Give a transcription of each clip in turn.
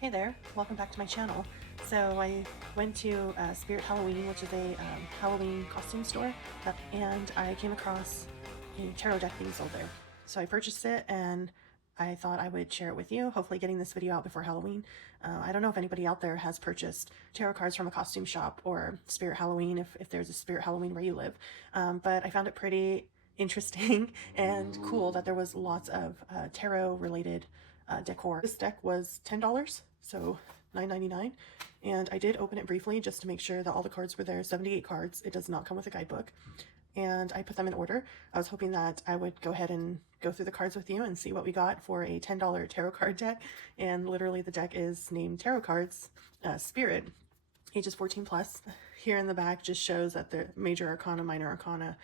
Hey there, welcome back to my channel. So I went to Spirit Halloween, which is a Halloween costume store, and I came across a tarot deck being sold there. So I purchased it and I thought I would share it with you, hopefully getting this video out before Halloween. I don't know if anybody out there has purchased tarot cards from a costume shop or Spirit Halloween, if there's a Spirit Halloween where you live, but I found it pretty interesting and cool that there was lots of tarot related decor. This deck was $10, so $9.99, and I did open it briefly just to make sure that all the cards were there. 78 cards. It does not come with a guidebook, and I put them in order. I was hoping that I would go ahead and go through the cards with you and see what we got for a $10 tarot card deck. And literally the deck is named Tarot Cards Spirit, ages 14 plus. Here in the back just shows that the major arcana, minor arcana,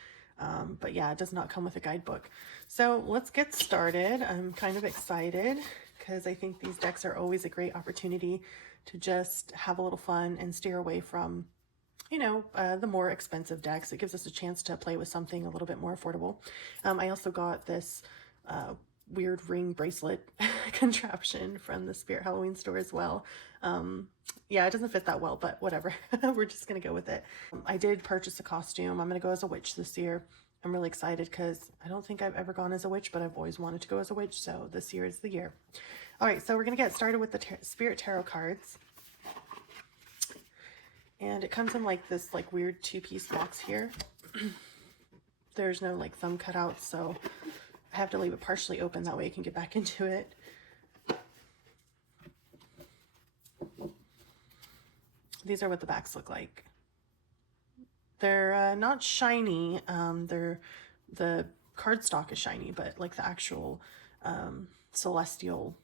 but yeah, it does not come with a guidebook. So let's get started. I'm kind of excited because I think these decks are always a great opportunity to just have a little fun and steer away from, the more expensive decks. It gives us a chance to play with something a little bit more affordable. I also got this weird ring bracelet contraption from the Spirit Halloween store as well. Yeah, it doesn't fit that well, but whatever. We're just gonna go with it. I did purchase a costume. I'm gonna go as a witch this year. I'm really excited because I don't think I've ever gone as a witch, but I've always wanted to go as a witch, so this year is the year. All right, so we're gonna get started with the Spirit Tarot cards. And it comes in like this weird two-piece box here. There's no thumb cutouts, so I have to leave it partially open, that way I can get back into it. These are what the backs look like. They're not shiny. The cardstock is shiny, but like the actual celestial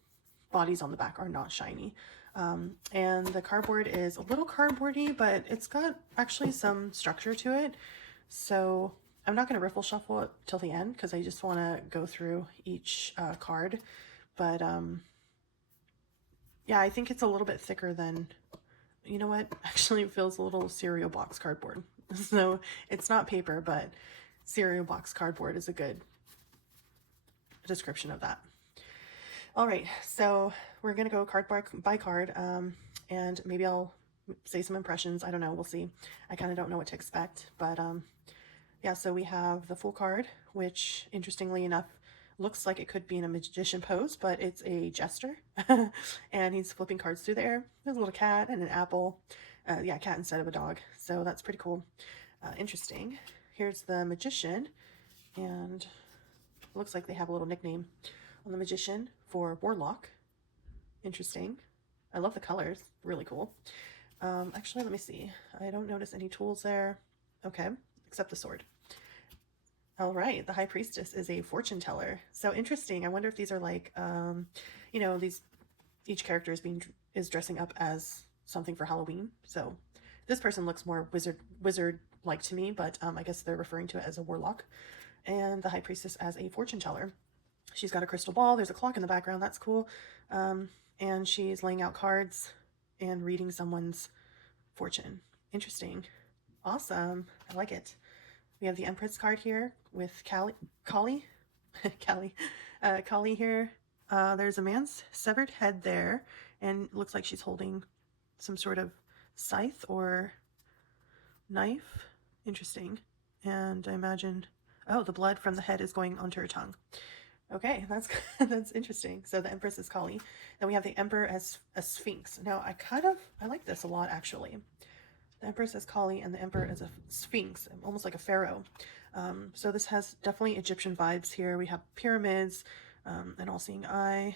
bodies on the back are not shiny. And the cardboard is a little cardboardy, but it's got actually some structure to it. So I'm not going to riffle shuffle it till the end because I just want to go through each card. But yeah, I think it's a little bit thicker than, you know what? Actually, it feels a little cereal box cardboard. So it's not paper, but cereal box cardboard is a good description of that. All right, so we're going to go card by card, and maybe I'll say some impressions. I don't know. We'll see. I kind of don't know what to expect, but yeah, so we have the full card, which interestingly enough looks like it could be in a magician pose, but it's a jester, and he's flipping cards through the air. There's a little cat and an apple. Yeah, cat instead of a dog, so that's pretty cool. Interesting. Here's the magician, and it looks like they have a little nickname on the magician for warlock. Interesting. I love the colors. Really cool. Actually, let me see. I don't notice any tools there. Okay, except the sword. All right, the high priestess is a fortune teller. So interesting. I wonder if these are like, each character is dressing up as something for Halloween. So this person looks more wizard like to me, but I guess they're referring to it as a warlock. And the high priestess as a fortune teller. She's got a crystal ball. There's a clock in the background. That's cool. And she's laying out cards and reading someone's fortune. Interesting. Awesome. I like it. We have the Empress card here with Kali here. There's a man's severed head there, and it looks like she's holding some sort of scythe or knife. Interesting. And I imagine, oh, the blood from the head is going onto her tongue. Okay, that's interesting. So the Empress is Kali. Then we have the Emperor as a Sphinx. Now I like this a lot actually. The Empress as Kali and the Emperor as a Sphinx, almost like a pharaoh. So this has definitely Egyptian vibes here. We have pyramids, an all-seeing eye.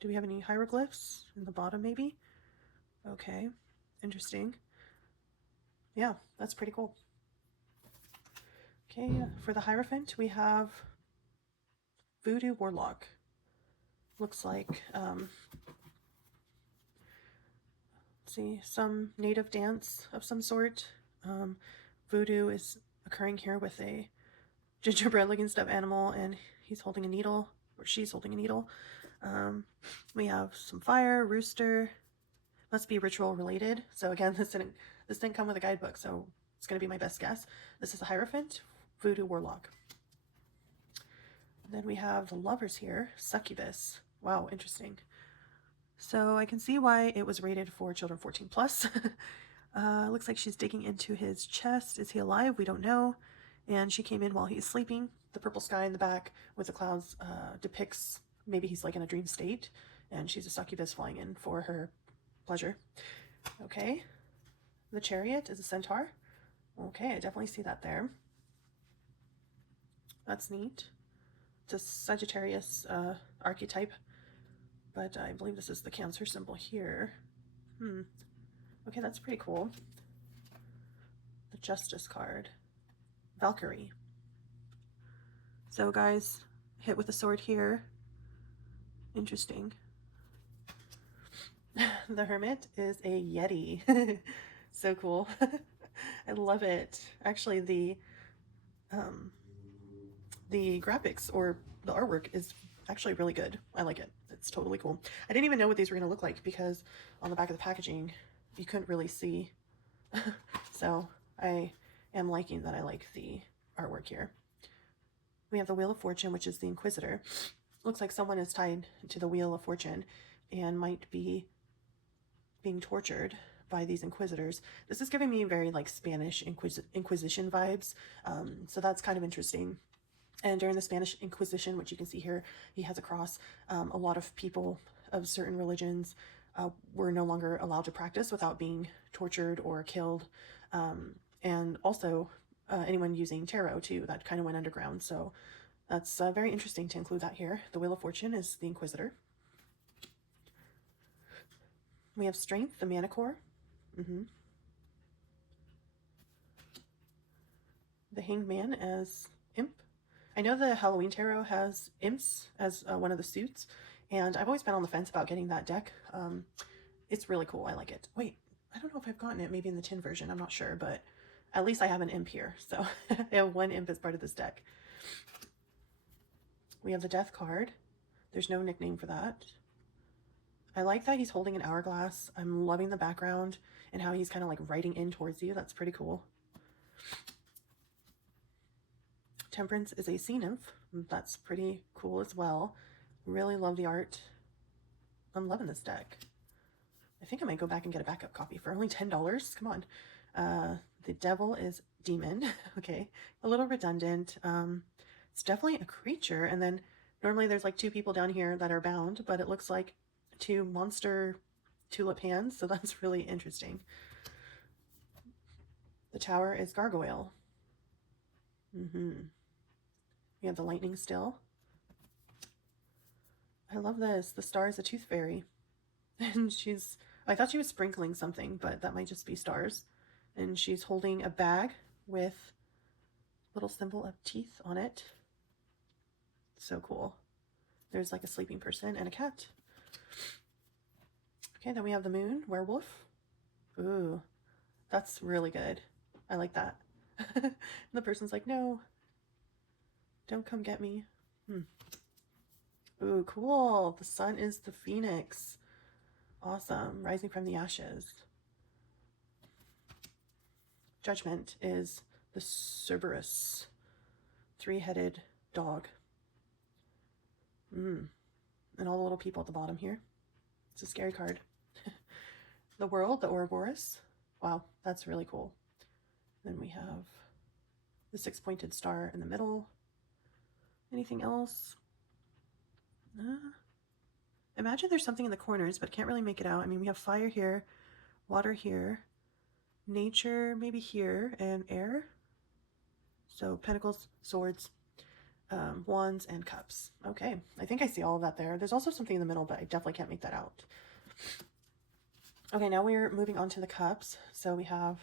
Do we have any hieroglyphs in the bottom maybe? Okay, interesting. Yeah, that's pretty cool. Okay, for the Hierophant, we have Voodoo Warlock. Looks like, see, some native dance of some sort. Voodoo is occurring here with a gingerbread looking stuffed animal, and he's holding a needle, or she's holding a needle. We have some fire, rooster. Must be ritual related. So again, this didn't come with a guidebook, so it's going to be my best guess. This is a Hierophant, Voodoo Warlock. And then we have the lovers here, succubus. Wow, interesting. So I can see why it was rated for children 14 plus. Looks like she's digging into his chest. Is he alive? We don't know. And she came in while he's sleeping. The purple sky in the back with the clouds depicts maybe he's like in a dream state, and she's a succubus flying in for her pleasure. Okay. The chariot is a centaur. Okay, I definitely see that there. That's neat. It's a Sagittarius archetype, but I believe this is the Cancer symbol here. Okay, that's pretty cool. The Justice card. Valkyrie. So guys, hit with a sword here. Interesting. The Hermit is a Yeti. So cool. I love it. Actually, the graphics or the artwork is actually really good. I like it. It's totally cool. I didn't even know what these were going to look like because on the back of the packaging, you couldn't really see. So I am liking that I like the artwork here. We have the Wheel of Fortune, which is the Inquisitor. Looks like someone is tied to the Wheel of Fortune and might be being tortured by these inquisitors. This is giving me very like Spanish Inquisition vibes. So that's kind of interesting. And during the Spanish Inquisition, which you can see here, he has a cross. A lot of people of certain religions were no longer allowed to practice without being tortured or killed. And also anyone using tarot too, that kind of went underground. So that's very interesting to include that here. The Wheel of Fortune is the Inquisitor. We have Strength, the Manicore. The Hanged Man as Imp. I know the Halloween Tarot has imps as one of the suits, and I've always been on the fence about getting that deck. It's really cool. I like it. Wait, I don't know if I've gotten it. Maybe in the tin version. I'm not sure, but at least I have an imp here. So I have one imp as part of this deck. We have the Death card. There's no nickname for that. I like that he's holding an hourglass. I'm loving the background and how he's kind of like writing in towards you. That's pretty cool. Temperance is a sea nymph. That's pretty cool as well. Really love the art. I'm loving this deck. I think I might go back and get a backup copy for only $10. Come on. The Devil is Demon. Okay, a little redundant. It's definitely a creature, and then normally there's like two people down here that are bound, but it looks like two monster tulip hands, so that's really interesting. The Tower is Gargoyle. We have the Lightning still. I love this. The Star is a Tooth Fairy. And I thought she was sprinkling something, but that might just be stars. And she's holding a bag with a little symbol of teeth on it. So cool. There's like a sleeping person and a cat. Okay, then we have the Moon, Werewolf. Ooh, that's really good. I like that. And the person's like, no, don't come get me. Ooh, cool. The Sun is the Phoenix. Awesome. Rising from the ashes. Judgment is the Cerberus. Three-headed dog. And all the little people at the bottom here. It's a scary card. The World, the Ouroboros. Wow, that's really cool. Then we have the six-pointed star in the middle. Anything else? Imagine there's something in the corners, but can't really make it out. I mean, we have fire here, water here, nature maybe here, and air. So pentacles, swords, wands, and cups. Okay, I think I see all of that there. There's also something in the middle, but I definitely can't make that out. Okay, now we're moving on to the cups. So we have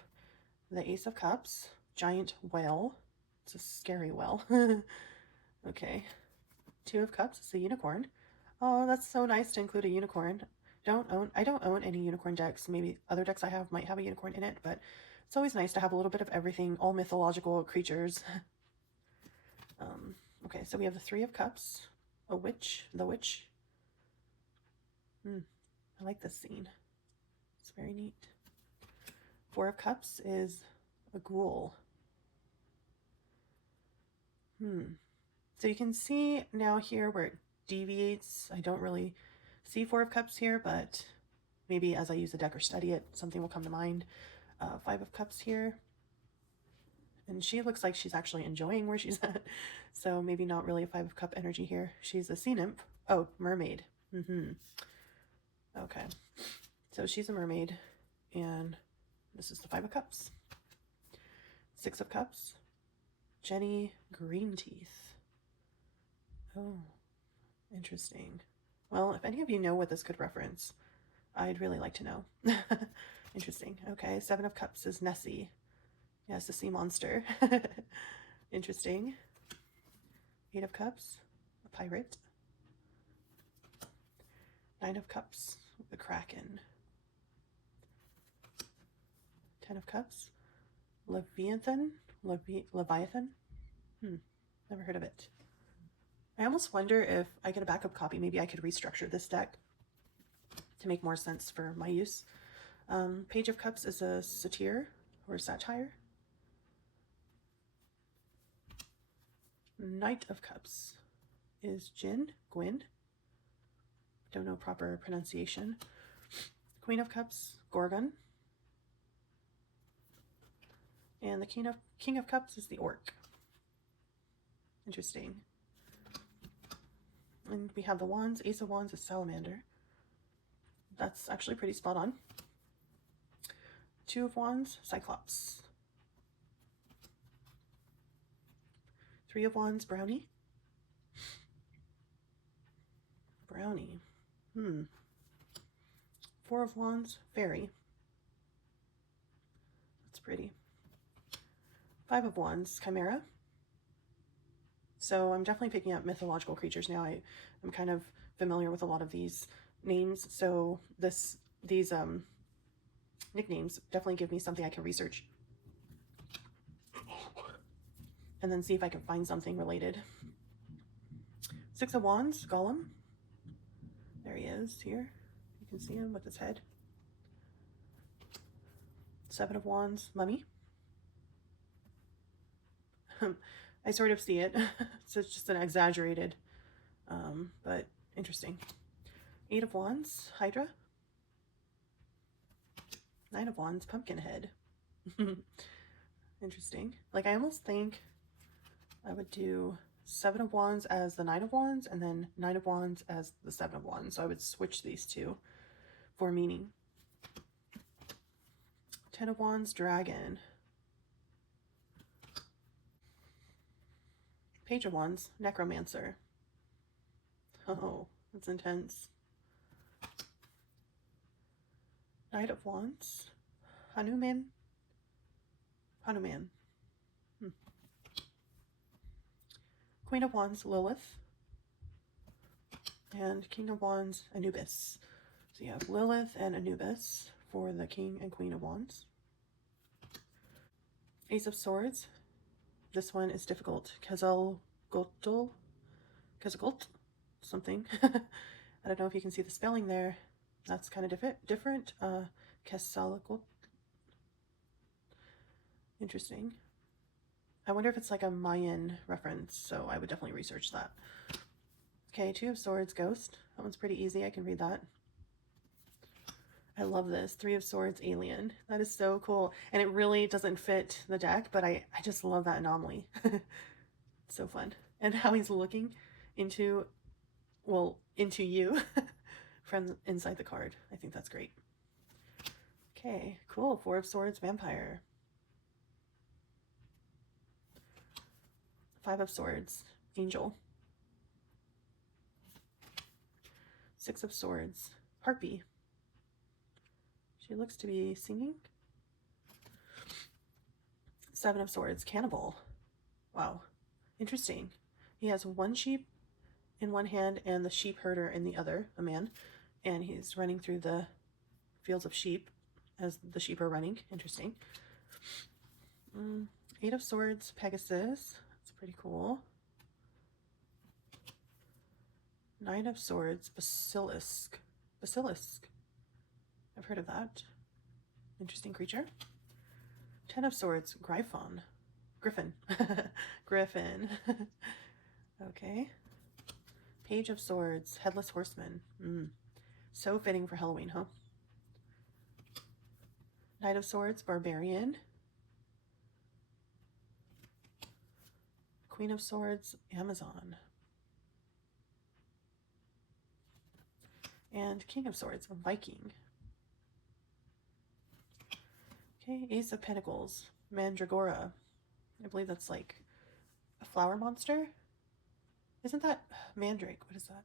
the Ace of Cups, giant whale. It's a scary whale. Okay. Two of Cups, it's a unicorn. Oh, that's so nice to include a unicorn. I don't own any unicorn decks. Maybe other decks I have might have a unicorn in it, but it's always nice to have a little bit of everything, all mythological creatures. Okay, so we have the Three of Cups, a witch, the witch. I like this scene. It's very neat. Four of Cups is a ghoul. So you can see now here where it deviates. I don't really see Four of Cups here, but maybe as I use the deck or study it, something will come to mind. Five of Cups here. And she looks like she's actually enjoying where she's at. So maybe not really a Five of Cup energy here. She's a sea nymph. Oh, mermaid. Okay. So she's a mermaid. And this is the Five of Cups. Six of Cups. Jenny Greenteeth. Oh, interesting. Well, if any of you know what this could reference, I'd really like to know. Interesting. Okay, Seven of Cups is Nessie. Yes, the sea monster. Interesting. Eight of Cups, a pirate. Nine of Cups, the Kraken. Ten of Cups, Leviathan. Leviathan? Never heard of it. I almost wonder if I get a backup copy, maybe I could restructure this deck to make more sense for my use. Page of Cups is a satyr or satire. Knight of Cups is Gwyn. Don't know proper pronunciation. Queen of Cups, Gorgon. And the King of Cups is the Orc. Interesting. And we have the Wands. Ace of Wands is Salamander. That's actually pretty spot on. Two of Wands, Cyclops. Three of Wands, Brownie. Four of Wands, Fairy. That's pretty. Five of Wands, Chimera. So I'm definitely picking up mythological creatures now. I'm kind of familiar with a lot of these names. So these nicknames definitely give me something I can research. And then see if I can find something related. Six of Wands, Gollum. There he is here. You can see him with his head. Seven of Wands, Mummy. I sort of see it. So it's just an exaggerated, but interesting. Eight of Wands, Hydra. Nine of Wands, Pumpkinhead. Interesting. Like, I almost think I would do Seven of Wands as the Nine of Wands, and then Nine of Wands as the Seven of Wands. So I would switch these two for meaning. Ten of Wands, Dragon. Page of Wands, Necromancer. Oh, that's intense. Knight of Wands, Hanuman. Queen of Wands, Lilith. And King of Wands, Anubis. So you have Lilith and Anubis for the King and Queen of Wands. Ace of Swords. This one is difficult. Quetzalcoatl, something. I don't know if you can see the spelling there. That's kind of different. Quetzalcoatl. Interesting. I wonder if it's like a Mayan reference, so I would definitely research that. Okay, Two of Swords, Ghost. That one's pretty easy. I can read that. I love this. Three of Swords, Alien. That is so cool. And it really doesn't fit the deck, but I just love that anomaly. So fun. And how he's looking into you from inside the card. I think that's great. Okay, cool. Four of Swords, Vampire. Five of Swords, Angel. Six of Swords, Harpy. She looks to be singing. Seven of Swords, Cannibal. Wow, interesting. He has one sheep in one hand and the sheep herder in the other, a man. And he's running through the fields of sheep as the sheep are running. Interesting. Eight of Swords, Pegasus. That's pretty cool. Nine of Swords, Basilisk. I've heard of that. Interesting creature. Ten of Swords, Griffin. Griffin. Okay. Page of Swords, Headless Horseman. So fitting for Halloween, huh? Knight of Swords, Barbarian. Queen of Swords, Amazon. And King of Swords, Viking. Okay, Ace of Pentacles, Mandragora. I believe that's like a flower monster. Isn't that Mandrake? What is that?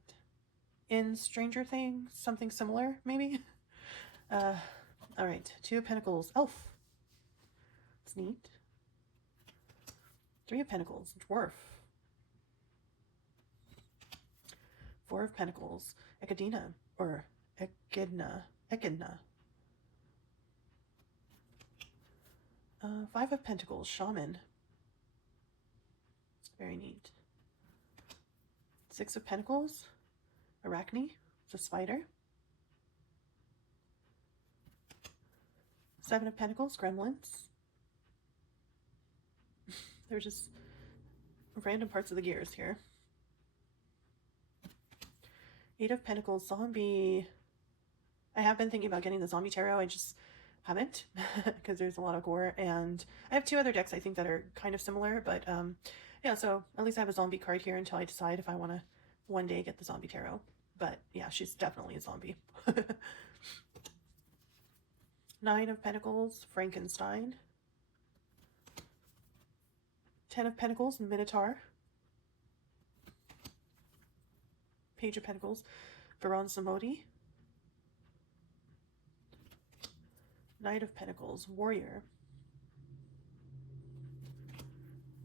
In Stranger Things, something similar, maybe? All right, Two of Pentacles, Elf. It's neat. Three of Pentacles, Dwarf. Four of Pentacles, Echidna, or Echidna. Five of Pentacles, Shaman. Very neat. Six of Pentacles, Arachne. It's a spider. Seven of Pentacles, Gremlins. They're just random parts of the gears here. Eight of Pentacles, Zombie. I have been thinking about getting the Zombie Tarot. I just haven't because there's a lot of gore. And I have two other decks I think that are kind of similar. But yeah, so at least I have a zombie card here until I decide if I want to one day get the Zombie Tarot. But yeah, she's definitely a zombie. Nine of Pentacles, Frankenstein. Ten of Pentacles, Minotaur. Page of Pentacles, Baron Samedi. Knight of Pentacles, Warrior.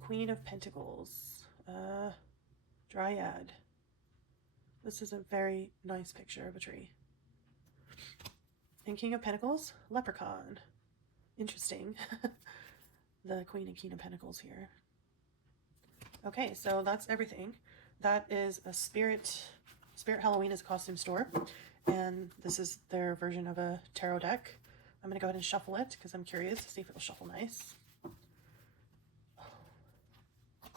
Queen of Pentacles, Dryad. This is a very nice picture of a tree. And King of Pentacles, Leprechaun. Interesting. The Queen and King of Pentacles here. Okay, so that's everything. That is a Spirit Halloween is a costume store. And this is their version of a tarot deck. I'm going to go ahead and shuffle it because I'm curious to see if it'll shuffle nice.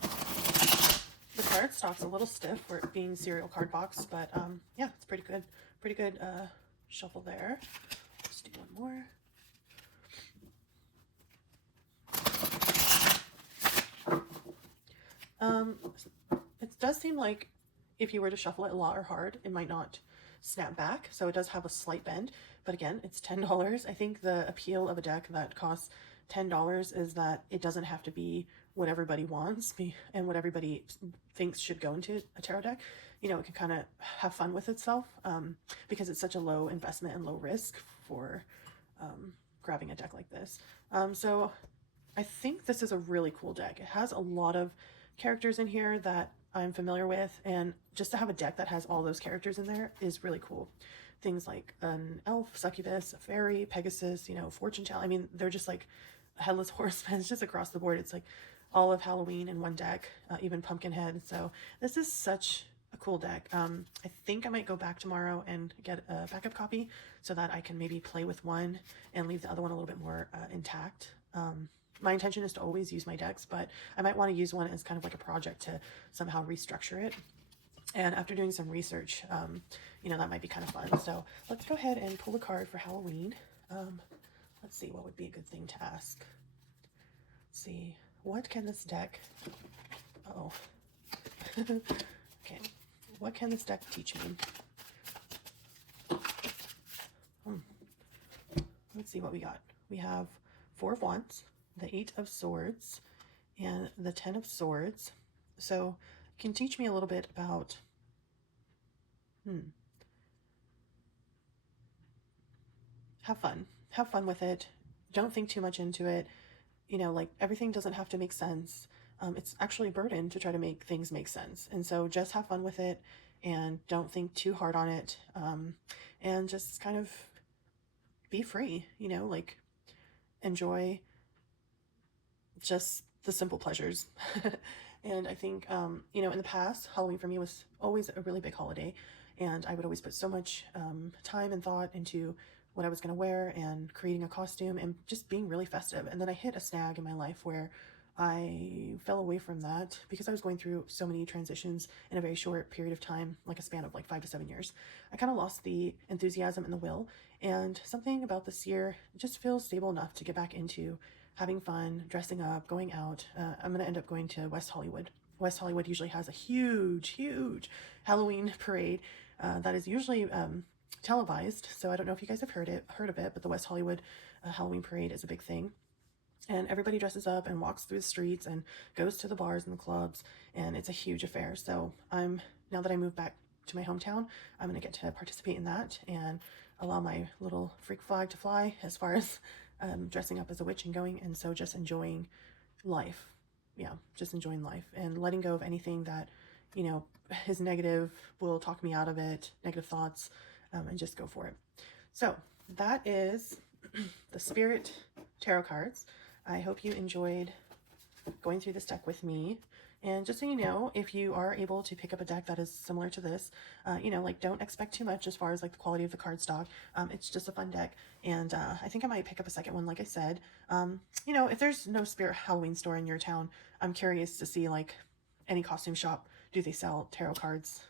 The cardstock's a little stiff for it being cereal card box, but yeah, it's pretty good. Pretty good shuffle there. Let's do one more. It does seem like if you were to shuffle it a lot or hard, it might not snap back. So it does have a slight bend, but again, it's $10. I think the appeal of a deck that costs $10 is that it doesn't have to be what everybody wants and what everybody thinks should go into a tarot deck. You know, it can kind of have fun with itself because it's such a low investment and low risk for grabbing a deck like this. So I think this is a really cool deck. It has a lot of characters in here that I'm familiar with, and just to have a deck that has all those characters in there is really cool. Things like an elf, succubus, a fairy, Pegasus, you know, fortune teller. I mean, they're just like a headless horseman. It's just across the board. It's like all of Halloween in one deck, even Pumpkinhead. So this is such a cool deck. I think I might go back tomorrow and get a backup copy so that I can maybe play with one and leave the other one a little bit more intact. My intention is to always use my decks, but I might want to use one as kind of like a project to somehow restructure it. And after doing some research, you know, that might be kind of fun. So let's go ahead and pull a card for Halloween. Let's see, what would be a good thing to ask? Let's see, what can this deck... Uh-oh. Okay, what can this deck teach me? Let's see what we got. We have Four of Wands, the Eight of Swords, and the Ten of Swords. So it can teach me a little bit about have fun with it. Don't think too much into it. You know, like everything doesn't have to make sense. It's actually a burden to try to make things make sense. And so just have fun with it and don't think too hard on it. And just kind of be free, you know, like enjoy just the simple pleasures. And I think, you know, in the past, Halloween for me was always a really big holiday, and I would always put so much time and thought into what I was going to wear and creating a costume and just being really festive. And then I hit a snag in my life where I fell away from that because I was going through so many transitions in a very short period of time, like a span of like 5 to 7 years. I kind of lost the enthusiasm and the will, and something about this year just feels stable enough to get back into having fun, dressing up, going out. I'm going to end up going to West Hollywood. West Hollywood usually has a huge Halloween parade that is usually televised. So I don't know if you guys have heard of it, but the West Hollywood Halloween parade is a big thing, and everybody dresses up and walks through the streets and goes to the bars and the clubs, and it's a huge affair. So now that I moved back to my hometown, I'm going to get to participate in that and allow my little freak flag to fly as far as dressing up as a witch and going, and so just enjoying life. Yeah, just enjoying life and letting go of anything that, is negative, will talk me out of it, negative thoughts, and just go for it. So that is the Spirit Tarot cards. I hope you enjoyed going through this deck with me. And just so you know, if you are able to pick up a deck that is similar to this, like don't expect too much as far as like the quality of the card stock. It's just a fun deck. And I think I might pick up a second one, like I said. If there's no Spirit Halloween store in your town, I'm curious to see like any costume shop, do they sell tarot cards?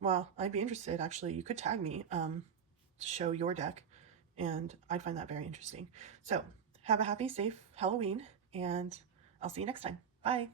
Well, I'd be interested actually. You could tag me to show your deck, and I'd find that very interesting. So have a happy, safe Halloween, and I'll see you next time. Bye.